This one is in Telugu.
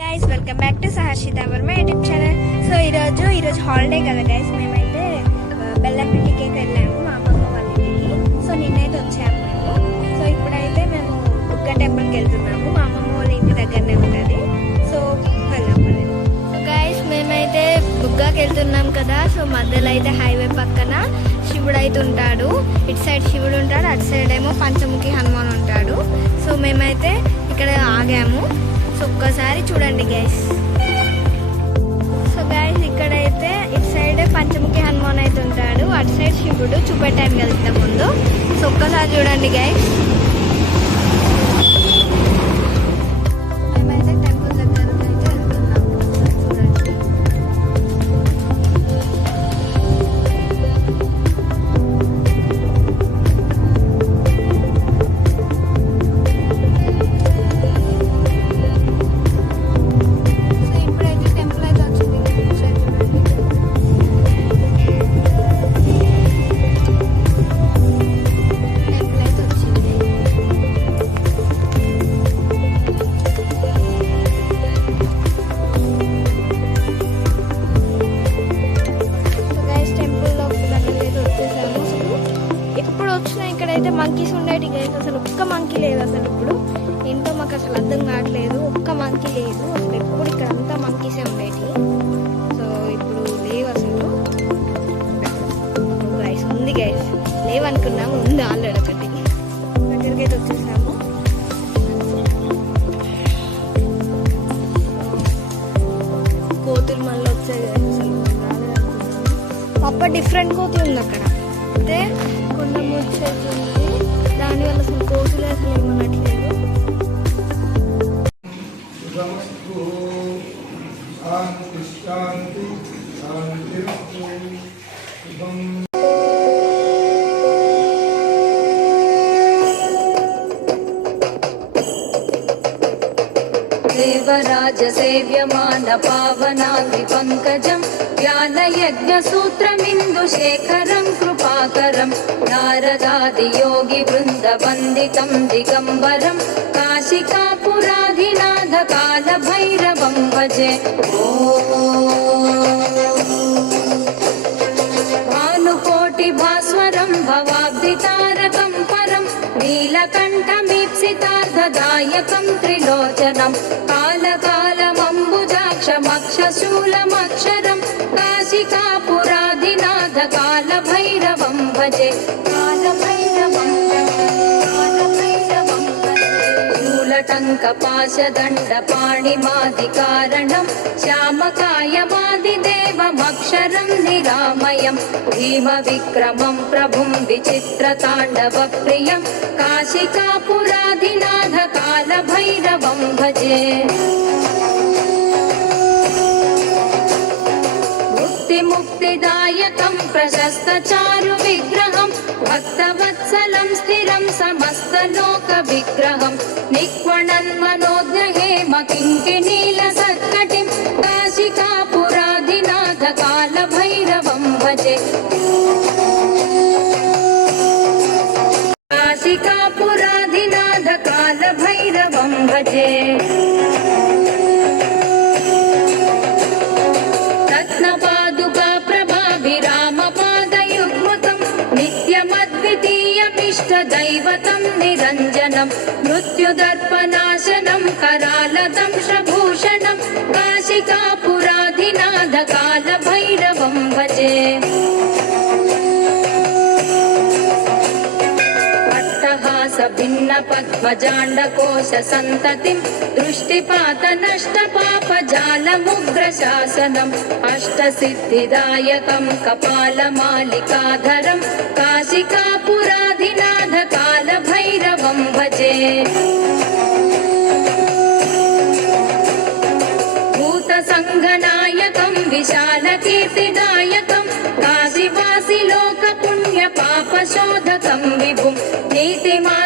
Guys welcome back to Saharshitha Varma YouTube channel. So ఈరోజు హాలిడే కదా గైస్, మేమైతే బెల్లంపల్లికి అయితే వెళ్ళాము మా అమ్మమ్మ వాళ్ళ ఇంటికి. సో నిన్నైతే వచ్చాము మేము. సో ఇప్పుడైతే మేము బుగ్గ టెంపుల్కి వెళ్తున్నాము, మా అమ్మమ్మ వాళ్ళ ఇంటి దగ్గరనే ఉంటుంది. సో వెళ్దాం. సో గైస్ మేమైతే బుగ్గకి వెళ్తున్నాం కదా. సో మధ్యలో అయితే హైవే పక్కన శివుడు అయితే ఉంటాడు. ఇటు సైడ్ శివుడు ఉంటాడు, అటు సైడ్ ఏమో పంచముఖి హనుమాన్ ఉంటాడు. సో మేమైతే ఇక్కడ ఆగాము. సో ఒక్కసారి చూడండి గైస్. సో గైస్ ఇక్కడైతే ఇటు సైడ్ పంచముఖి హనుమాన్ అయితే ఉంటాడు, అటు సైడ్ శివుడు చూపెట్టాను వెళ్తాం ముందు. సో ఒక్కసారి చూడండి గైస్. మేమైతే టెంపుల్ దగ్గర అయితే వెళ్తున్నాము. చూడండి. ఇక్కడైతే మంకీస్ ఉండేటి గైస్, అసలు ఒక్క మంకీ లేదు. అసలు ఇప్పుడు ఏంటో మాకు అసలు అర్థం కావట్లేదు, ఒక్క మంకీ లేదు అసలు. ఎప్పుడు ఇక్కడ అంతా మంకీసే ఉండేటి. సో ఇప్పుడు లేవు అసలు. గైస్ ఉంది గైస్, లేవనుకున్నాము, ఉంది ఆల్రెడీ ఒకటి. దగ్గరికి అయితే వచ్చేసాము. కోతులు మళ్ళీ వచ్చాయి గైస్, అసలు రాలేదనుకున్నాము. పప్ప డిఫరెంట్ కోతులు ఉంది అక్కడ. అయితే కొండ ముచ్చేది ఉంది, దానివల్ల అసలు కోతులు అసలు ఏమన్నట్లేదు. देवराज सेव्यमान पावनाग्नि पंकजं ज्ञानयज्ञ सूत्रमिन्दुशेखरं कृपाकरं नारदादि योगी वृन्द वन्दितं दिगम्बरं काशिकापुराधिनाथ कालभैरवं भजे. भानुकोटिभास्वरं भवाब्धितारकं परं नीलकण्ठमीप्सितार्धदायकं त्रिलोचनं कालकालमम्बुजाक्षमक्षशूलमक्षरं काशिकापुराधिनाथ कालभैरवं भजे. शूलटङ्कपाशदण्डपाणिमादिकारणं श्यामकायमादिदेवमक्षरं निरामयं भीमविक्रमं प्रभुं विचित्रताण्डवप्रियं काशिकापुराधिनाथ कालभैरवं भजे. मुक्तिदायकं प्रशस्तचारुविग्रहं भक्तवत्सलं स्थिरं समस्तलोकविग्रहं निक्वणन्मनोज्ञहेम किङ्किणीलसत्कटिं काशिकापुराधिनाथ कालभैरवं भजे. काशिकापुराधिनाथ कालभैरवं भजे. दैवतं निरञ्जनं मृत्युदर्पनाशनं करालदंशभूषणं काशिकापुराधिनाथ कालभैरवं भजे. अट्टहासभिन्नपद्मजाण्डकोशसन्ततिं दृष्टिपातनष्टपापजालमुग्रशासनम् अष्टसिद्धिदायकं कपालमालिकाधरं काशिकापुराधिनाथ कालभैरवं भजे. भूतसङ्गनायकं विशालकीर्तिदायकं काशिवासिलोकपुण्यपापशोधकं विभुं नीतिमा